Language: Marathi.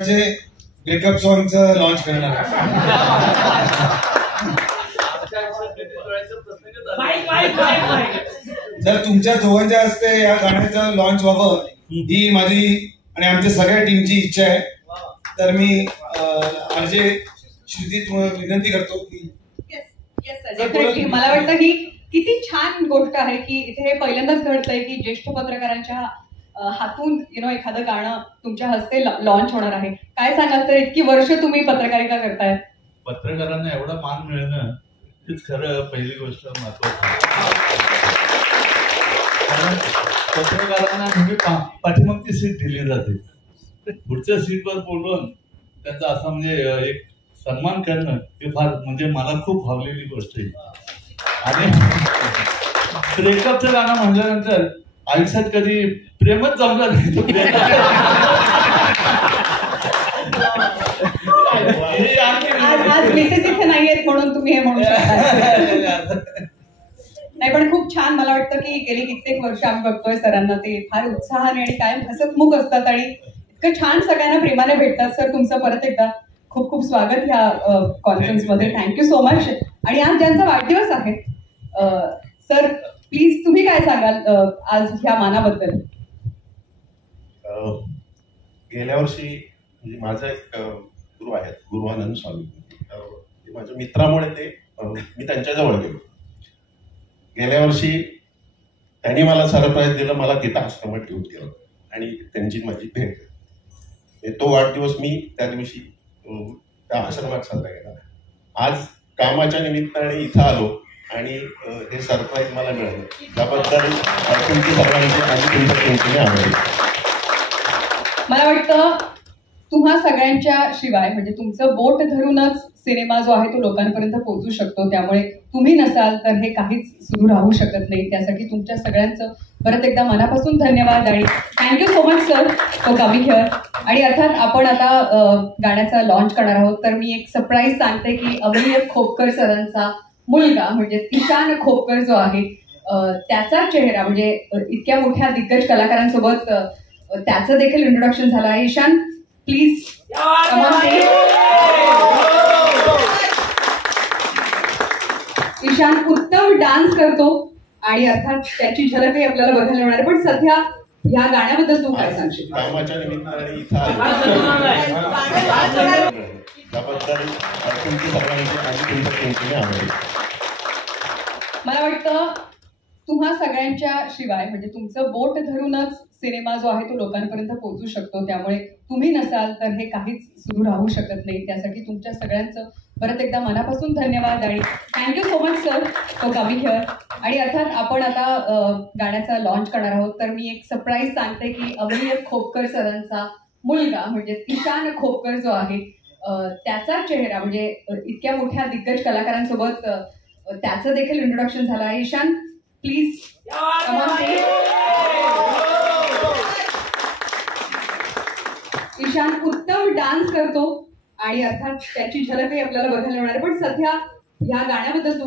ब्रेकअप सॉंगचं लॉन्च करणार आहे. जर तुमच्या दोघांच्या हस्ते या गाण्याचं लॉन्च व्हावं ही माझी आणि आमच्या सगळ्या टीमची इच्छा आहे. तर मी आरजे श्रुती तुम्हाला विनंती करतो की मला वाटतं की किती छान गोष्ट आहे की इथे हे पहिल्यांदाच घडतंय की ज्येष्ठ पत्रकारांच्या हातून एखादं गाणं तुमच्या हस्ते लॉन्च होणार आहे. काय सांगाल सर, इतकी वर्ष तुम्ही पत्रकारिता करताय, पत्रकारांना एवढा मान मिळणं हीच खरं पहिली गोष्ट महत्वाची. कारण पत्रकारांना नेहमी पाठीमागची सीट दिली जाते, पुढच्या सीटवर बोलून त्यांचा असा म्हणजे एक सन्मान करणं हे फार म्हणजे मला खूप भावलेली गोष्ट आहे. आणि ब्रेकअपचं गाणं म्हटल्यानंतर आयुष्यात कधी प्रेमच जमलं नाही तर आज मिसेस इथे नाहीयेत म्हणून तुम्ही हे म्हणू शकता. नाही, पण खूप छान. मला वाटतं की गेली कित्येक वर्ष आम्ही बघतोय सरांना, ते फार उत्साहाने आणि कायम हसतमुख असतात आणि इतकं छान सगळ्यांना प्रेमाने भेटतात. सर, तुमचं परत एकदा खूप खूप स्वागत ह्या कॉन्फरन्समध्ये. Thank you so much. आणि आज ज्यांचा वाढदिवस आहे, सर प्लीज तुम्ही काय सांगाल आज ह्या मानाबद्दल? गेल्या वर्षी म्हणजे माझा एक गुरु आहेत, गुरुवानंद स्वामी. माझ्या मित्रामुळे ते मी त्यांच्याजवळ गेलो. गेल्या वर्षी त्यांनी मला सरप्राईज दिलं, मला तिथं आश्रमात घेऊन गेलं आणि त्यांची माझी भेट. तो वाढदिवस मी त्या दिवशी त्या आश्रमात साजरा केला. आज कामाच्या निमित्ताने इथं आलो आणि हे सरप्राईज मला मिळालं, त्याबद्दल तुमची सर्वांची आणि तुमच्या आभारी. मला वाटतं तुम्हा सगळ्यांच्या शिवाय म्हणजे तुमचं बोट धरूनच सिनेमा जो आहे तो लोकांपर्यंत पोहोचू शकतो. त्यामुळे तुम्ही नसाल तर हे काहीच सुरू राहू शकत नाही. त्यासाठी तुमच्या सगळ्यांचं परत एकदा मनापासून धन्यवाद आणि thank you so much sir for coming here. आणि अर्थात आपण आता गाण्याचा लॉन्च करणार आहोत. तर मी एक सरप्राईज सांगते की अमरीय खोपकर सरांचा मुलगा म्हणजे ईशान खोपकर जो आहे त्याचा चेहरा म्हणजे इतक्या मोठ्या दिग्गज कलाकारांसोबत त्याचं देखील इंट्रोडक्शन झालं आहे. Ishaan please come on stage. Ishaan उत्तम डान्स करतो आणि अर्थात त्याची झलकही आपल्याला बघायला मिळणार. पण सध्या ह्या गाण्याबद्दल तू काय सांगशील? कामाच्या निमित्ताने इथं आलो, त्याबद्दल तुमची सर्वांची आणि तुमच्या आभारी. मला वाटतं तुम्हा सगळ्यांच्या शिवाय म्हणजे तुमचं बोट धरूनच सिनेमा जो आहे तो लोकांपर्यंत पोहोचू शकतो. त्यामुळे तुम्ही नसाल तर हे काहीच सुरू राहू शकत नाही. त्यासाठी तुमच्या सगळ्यांचं परत एकदा मनापासून धन्यवाद आणि thank you so much sir for coming here. आणि अर्थात आपण आता गाण्याचा लॉन्च करणार आहोत. तर मी एक सरप्राईज सांगते की अमरीय खोपकर सरांचा मुलगा म्हणजे ईशान खोपकर जो आहे त्याचा चेहरा म्हणजे इतक्या मोठ्या दिग्गज कलाकारांसोबत त्याचं देखील इंट्रोडक्शन झालं आहे. Ishaan please come on stage. Ishaan उत्तम डान्स करतो आणि अर्थात त्याची झलकही आपल्याला बघायला मिळणार. पण सध्या ह्या गाण्याबद्दल